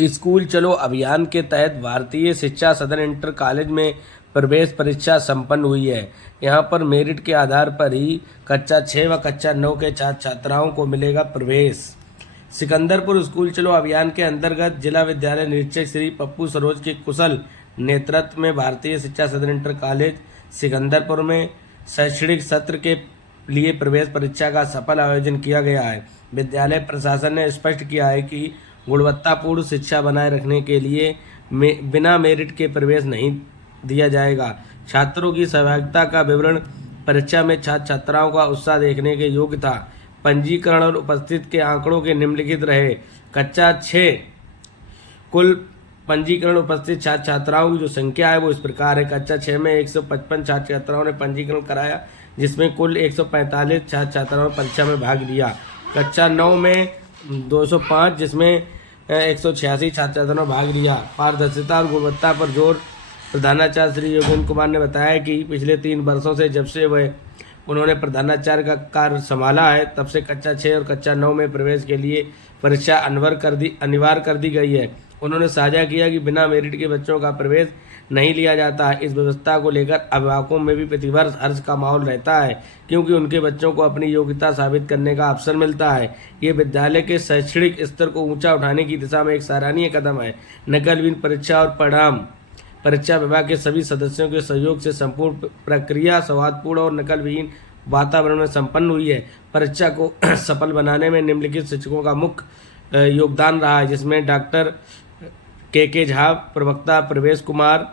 School चलो अभियान के तहत भारतीय शिक्षा सदन इंटर कॉलेज में प्रवेश परीक्षा संपन्न हुई है। यहां पर मेरिट के आधार पर ही कक्षा 6 व कक्षा 9 के छात्र छात्राओं को मिलेगा प्रवेश। सिकंदरपुर स्कूल चलो अभियान के अंतर्गत जिला विद्यालय निरीक्षक श्री पप्पू सरोज के कुशल नेतृत्व में भारतीय शिक्षा सदन इंटर कॉलेज सिकंदरपुर में शैक्षणिक सत्र के लिए प्रवेश परीक्षा का सफल आयोजन किया गया है। विद्यालय प्रशासन ने स्पष्ट किया है कि गुणवत्तापूर्ण शिक्षा बनाए रखने के लिए बिना मेरिट के प्रवेश नहीं दिया जाएगा। छात्रों की सहभागिता का विवरण परीक्षा में छात्र छात्राओं का उत्साह देखने के योग्य था। पंजीकरण और उपस्थित के आंकड़ों के निम्नलिखित रहे। कक्षा 6 कुल पंजीकरण उपस्थित छात्र छात्राओं की जो संख्या है वो इस प्रकार है। कक्षा 6 में 155 छात्र छात्राओं ने पंजीकरण कराया, जिसमें कुल 145 छात्र छात्राओं ने परीक्षा में भाग लिया। कक्षा 9 में 205, जिसमें 186 छात्र छात्राओं ने भाग लिया। पारदर्शिता और गुणवत्ता पर जोर प्रधानाचार्य श्री योगेंद्र कुमार ने बताया कि पिछले 3 वर्षों से जब से उन्होंने प्रधानाचार्य का कार्य संभाला है, तब से कक्षा 6 और कक्षा 9 में प्रवेश के लिए परीक्षा अनिवार्य कर दी गई है। उन्होंने साझा किया कि बिना मेरिट के बच्चों का प्रवेश नहीं लिया जाता है। इस व्यवस्था को लेकर अभिभावकों में भी प्रतिवर्ष हर्ष का माहौल रहता है, क्योंकि उनके बच्चों को अपनी योग्यता साबित करने का अवसर मिलता है। ये विद्यालय के शैक्षणिक स्तर को ऊंचा उठाने की दिशा में एक सराहनीय कदम है। नकलविहीन परीक्षा और परिणाम परीक्षा विभाग के सभी सदस्यों के सहयोग से संपूर्ण प्रक्रिया सौहार्दपूर्ण और नकलविहीन वातावरण में संपन्न हुई है। परीक्षा को सफल बनाने में निम्नलिखित शिक्षकों का मुख्य योगदान रहा है, जिसमें डॉक्टर के झा, प्रवक्ता प्रवेश कुमार,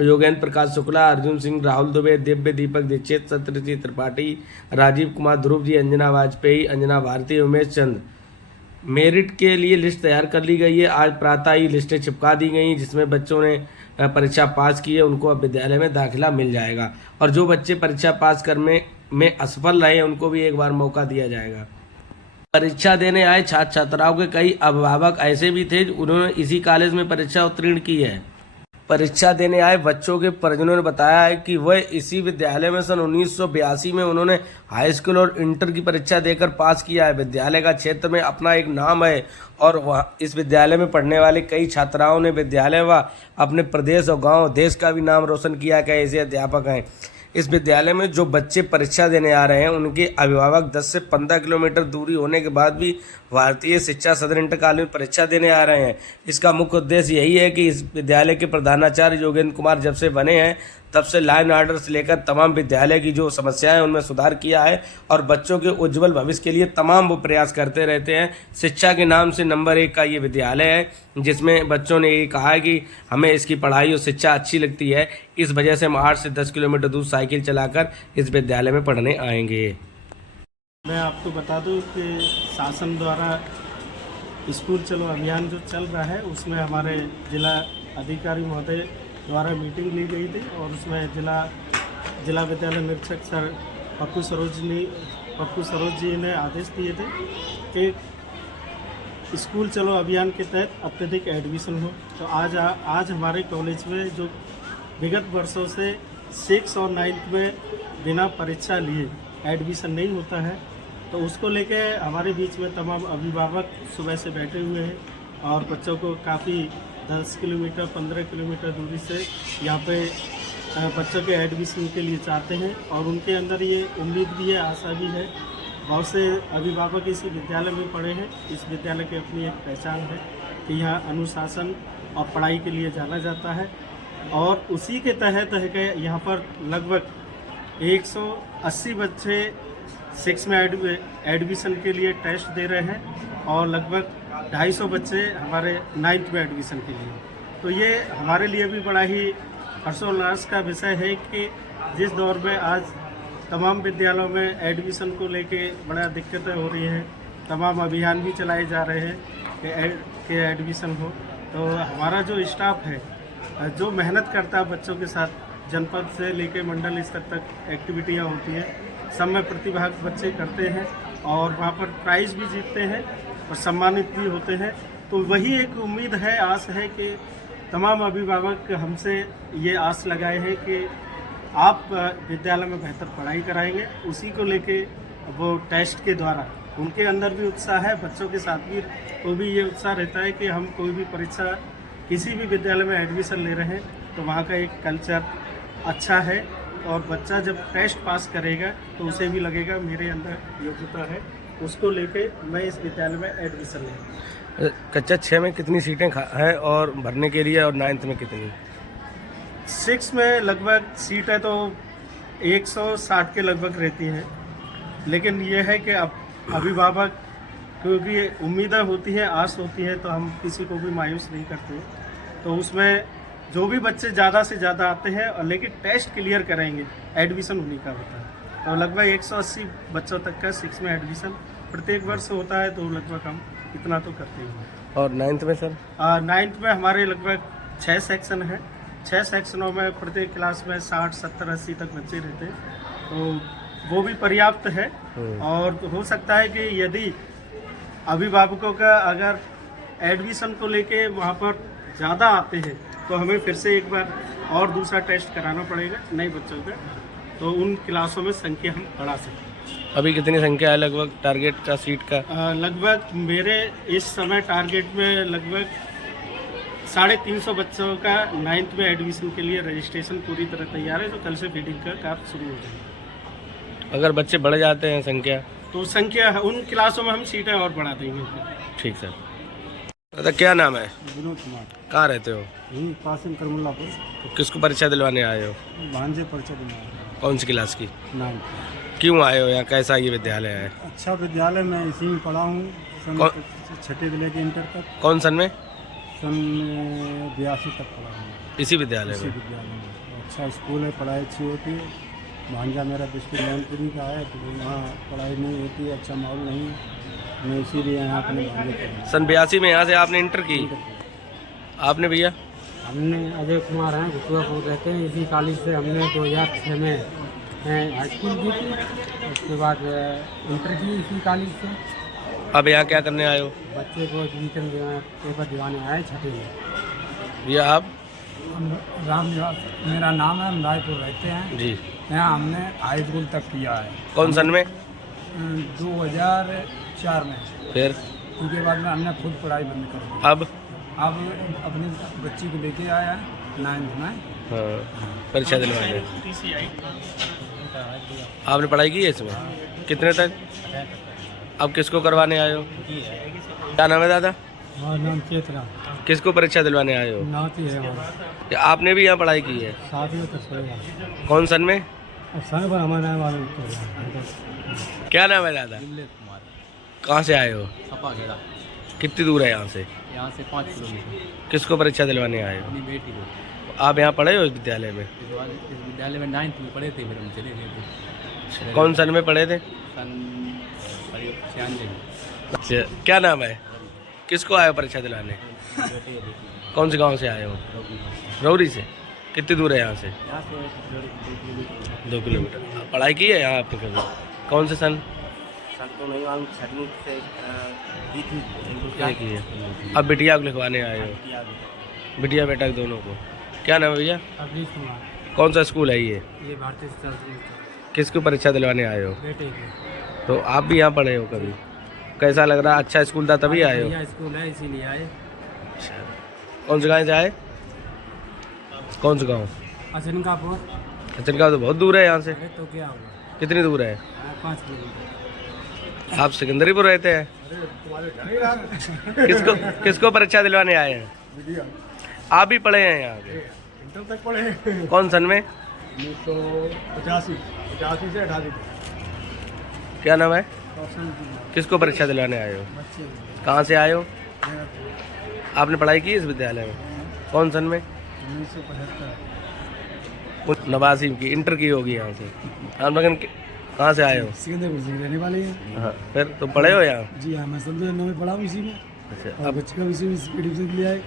योगेंद्र प्रकाश शुक्ला, अर्जुन सिंह, राहुल दुबे, दिव्य दीपक दीक्षित, सत्यजीत त्रिपाठी, राजीव कुमार ध्रुव जी, अंजना वाजपेयी, अंजना भारती, उमेश चंद। मेरिट के लिए लिस्ट तैयार कर ली गई है। आज प्रातः ही लिस्टें चिपका दी गई, जिसमें बच्चों ने परीक्षा पास की है उनको अब विद्यालय में दाखिला मिल जाएगा, और जो बच्चे परीक्षा पास करने में असफल रहे उनको भी एक बार मौका दिया जाएगा। परीक्षा देने आए छात्र छात्राओं के कई अभिभावक ऐसे भी थे उन्होंने इसी कॉलेज में परीक्षा उत्तीर्ण की है। परीक्षा देने आए बच्चों के परिजनों ने बताया है कि वह इसी विद्यालय में सन 1982 में उन्होंने हाई स्कूल और इंटर की परीक्षा देकर पास किया है। विद्यालय का क्षेत्र में अपना एक नाम है, और वह इस विद्यालय में पढ़ने वाले कई छात्राओं ने विद्यालय व अपने प्रदेश और गांव देश का भी नाम रोशन किया है। कई ऐसे अध्यापक हैं। इस विद्यालय में जो बच्चे परीक्षा देने आ रहे हैं उनके अभिभावक 10 से 15 किलोमीटर दूरी होने के बाद भी भारतीय शिक्षा सदन इंटर कॉलेज में परीक्षा देने आ रहे हैं। इसका मुख्य उद्देश्य यही है कि इस विद्यालय के प्रधानाचार्य योगेंद्र कुमार जब से बने हैं तब से लाइन ऑर्डर से लेकर तमाम विद्यालय की जो समस्याएं उनमें सुधार किया है, और बच्चों के उज्जवल भविष्य के लिए तमाम वो प्रयास करते रहते हैं। शिक्षा के नाम से नंबर 1 का ये विद्यालय है, जिसमें बच्चों ने ये कहा है कि हमें इसकी पढ़ाई और शिक्षा अच्छी लगती है। इस वजह से हम 8 से 10 किलोमीटर दूर साइकिल चलाकर इस विद्यालय में पढ़ने आएंगे। मैं आपको बता दूं कि शासन द्वारा स्कूल चलो अभियान जो चल रहा है उसमें हमारे जिला अधिकारी महोदय द्वारा मीटिंग ली गई थी, और उसमें जिला विद्यालय निरीक्षक सर पप्पू सरोज जी ने आदेश दिए थे कि स्कूल चलो अभियान के तहत अत्यधिक एडमिशन हो। तो आज हमारे कॉलेज में जो विगत वर्षों से 6 और 9th में बिना परीक्षा लिए एडमिशन नहीं होता है, तो उसको लेके हमारे बीच में तमाम अभिभावक सुबह से बैठे हुए हैं, और बच्चों को काफ़ी 10 किलोमीटर 15 किलोमीटर दूरी से यहाँ पे बच्चों के एडमिशन के लिए चाहते हैं, और उनके अंदर ये उम्मीद भी है, आशा भी है। बहुत से अभिभावक इसी विद्यालय में पढ़े हैं। इस विद्यालय की अपनी एक पहचान है कि यहाँ अनुशासन और पढ़ाई के लिए जाना जाता है, और उसी के तहत है कि यहाँ पर लगभग 180 बच्चे 6 में एडमिशन के लिए टेस्ट दे रहे हैं, और लगभग 250 बच्चे हमारे 9th में एडमिशन के लिए। तो ये हमारे लिए भी बड़ा ही हर्षोल्लास का विषय है कि जिस दौर में आज तमाम विद्यालयों में एडमिशन को लेके बड़ा दिक्कतें हो रही हैं, तमाम अभियान भी चलाए जा रहे हैं कि एडमिशन हो, तो हमारा जो स्टाफ है जो मेहनत करता है बच्चों के साथ, जनपद से लेके मंडल स्तर तक एक्टिविटियाँ होती हैं, सब में प्रतिभाग बच्चे करते हैं, और वहाँ पर प्राइज़ भी जीतते हैं और सम्मानित भी होते हैं। तो वही एक उम्मीद है, आस है कि तमाम अभिभावक हमसे ये आस लगाए हैं कि आप विद्यालय में बेहतर पढ़ाई कराएंगे। उसी को लेके वो टेस्ट के द्वारा उनके अंदर भी उत्साह है, बच्चों के साथ भी तो भी ये उत्साह रहता है कि हम कोई भी परीक्षा किसी भी विद्यालय में एडमिशन ले रहे हैं तो वहाँ का एक कल्चर अच्छा है और बच्चा जब टेस्ट पास करेगा तो उसे भी लगेगा मेरे अंदर योग्यता है, उसको लेके मैं इस विद्यालय में एडमिशन ले। कक्षा 6 में कितनी सीटें हैं और भरने के लिए, और 9th में कितनी? 6 में लगभग सीटें तो 160 के लगभग रहती हैं, लेकिन ये है कि अब अभिभावक क्योंकि उम्मीदें होती हैं, आस होती है, तो हम किसी को भी मायूस नहीं करते। तो उसमें जो भी बच्चे ज़्यादा से ज़्यादा आते हैं और लेकिन टेस्ट क्लियर करेंगे, एडमिशन उन्हीं का होता है। तो लगभग 180 बच्चों तक का 6 में एडमिशन प्रत्येक वर्ष होता है, तो लगभग हम इतना तो करते ही हैं। और 9th में सर? 9th में हमारे लगभग 6 सेक्शन हैं। 6 सेक्शनों में प्रत्येक क्लास में 60, 70, 80 तक बच्चे रहते हैं, तो वो भी पर्याप्त है। और हो सकता है कि यदि अभिभावकों का अगर एडमिशन को लेके वहाँ पर ज़्यादा आते हैं तो हमें फिर से एक बार और दूसरा टेस्ट कराना पड़ेगा नए बच्चों का, तो उन क्लासों में संख्या हम बढ़ा सकते हैं। अभी कितनी संख्या है लगभग टारगेट का सीट का? लगभग मेरे इस समय टारगेट में लगभग 350 बच्चों का 9th में एडमिशन के लिए रजिस्ट्रेशन पूरी तरह तैयार है, तो कल से फीडिंग का कार्य शुरू हो जाएगा। अगर बच्चे बढ़ जाते हैं संख्या तो संख्या उन क्लासों में हम सीटें और बढ़ा देंगे। ठीक सर। दादा क्या नाम है? विनोद कुमार। कहाँ रहते हो? पास में करमुल्लापुर। तो किसको परीक्षा दिलवाने आए हो? भांजे परीक्षा दिलवाने। कौन सी क्लास की? 9th। क्यों आए हो यहाँ? कैसा ये विद्यालय है? अच्छा विद्यालय, मैं इसी में पढ़ा हूँ छठे से लेकर इंटर तक। कौन सन में? सन 82 तक पढ़ा हूँ इसी विद्यालय में? विद्यालय में। अच्छा स्कूल है, पढ़ाई अच्छी होती है। भांजा मेरा डिस्ट्रिक्ट मैनपुरी का है, तो वहाँ पढ़ाई नहीं होती, अच्छा माहौल नहीं है, मैं इसीलिए यहाँ अपने भांजे पढ़ा। सन 82 में यहाँ से आपने इंटर की? आपने भैया? हमने अजय कुमार हैं, घुटुआपुर रहते हैं। इसी कॉलेज से हमने 2006 में हाई स्कूल की थी, उसके बाद इंटर की इसी कॉलेज से। अब यहाँ क्या करने आए हो? बच्चे को एडमिशन पेपर दिवाने आए छठे में। भैया आप? राम निवास मेरा नाम है, हम रायपुर रहते हैं जी। यहाँ हमने हाई स्कूल तक किया है। कौन सन में? 2004 में। फिर उसके बाद में हमने खुद पढ़ाई बंद कर दी। अब अपनी बच्ची को लेके आया है 9th में। हाँ, परीक्षा दिलवाने। आपने पढ़ाई की है इसमें? कितने तक? अब किसको करवाने आए हो? क्या नाम है दादा? हमारा नाम चेतना। किसको परीक्षा दिलवाने आए हो? नाती है हमारा। क्या आपने भी यहाँ पढ़ाई की है? 7वीं तक पढ़ेगा। कौन सन में? अब समय पर हमारा नाम मालूम तो क्या नाम है दादा? कुमार। कहाँ से आए हो? सपाखेड़ा। कितनी दूर है यहाँ से? यहाँ से 5 किलोमीटर। किसको परीक्षा दिलवाने आए हो? अपनी बेटी को। आप यहाँ पढ़े हो इस विद्यालय में? इस विद्यालय में 9th में पढ़े थे, फिर हम चले गए थे। कौन सन में पढ़े थे? सन 96। अच्छा, क्या नाम है? किसको आए हो परीक्षा दिलाने? कौन से गांव से आए हो? रौरी से। कितनी दूर है यहाँ से? 2 किलोमीटर। पढ़ाई की है यहाँ आपने कभी? कौन से सन? तो नहीं मालूम, 6वीं से की है। अब बिटिया को लिखवाने आए हो? बिटिया बेटा दोनों को। क्या नाम है भैया? अवनीश कुमार। कौन सा स्कूल है ये? ये भारतीय संस्कृत। किसको परीक्षा दिलवाने आए हो? बेटे के। तो आप भी यहाँ पढ़े हो कभी? कैसा लग रहा? अच्छा स्कूल था तभी आए हो? बढ़िया स्कूल है, इसीलिए आए। कौन से गाँव से आए? कौन से गाँव? अचनकापुर। अचनका तो बहुत दूर है यहाँ से। अरे तो क्या हुआ, कितनी दूर है? 5 किलोमीटर। आप सिकंदरीपुर रहते हैं? किसको परीक्षा दिलवाने आए हैं? आप भी पढ़े हैं यहाँ के? इंटर तक पढ़े। कौन सन में? 1985 से 88। क्या नाम है? किसको परीक्षा दिलवाने आए हो? कहाँ से आए हो? आपने पढ़ाई की इस विद्यालय में? कौन सन में? 1975। 89 की इंटर की होगी यहाँ से। आप लोग कहाँ से आए हो? सिकंदरपुर से रहने वाले हैं। हाँ, फिर तुम पढ़े हो यहाँ? जी हाँ, मैं समझो 9 में पढ़ा हूँ इसी में। अच्छा, और बच्चे का इसी में एडमिशन के लिए आए।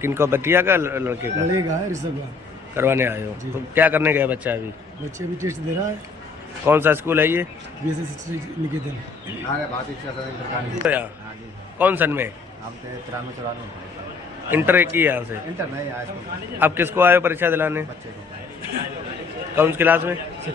किनको? बटिया का लड़के का लड़ेगा है ऋषभ का करवाने आए हो? तो क्या करने गए बच्चा अभी? बच्चे अभी टेस्ट दे रहा है। कौन सा स्कूल है ये? BSS निकेतन। तो यहाँ कौन सन में? इंटर की यहाँ से? अब किसको आए हो परीक्षा दिलाने? कौन सी क्लास में? 6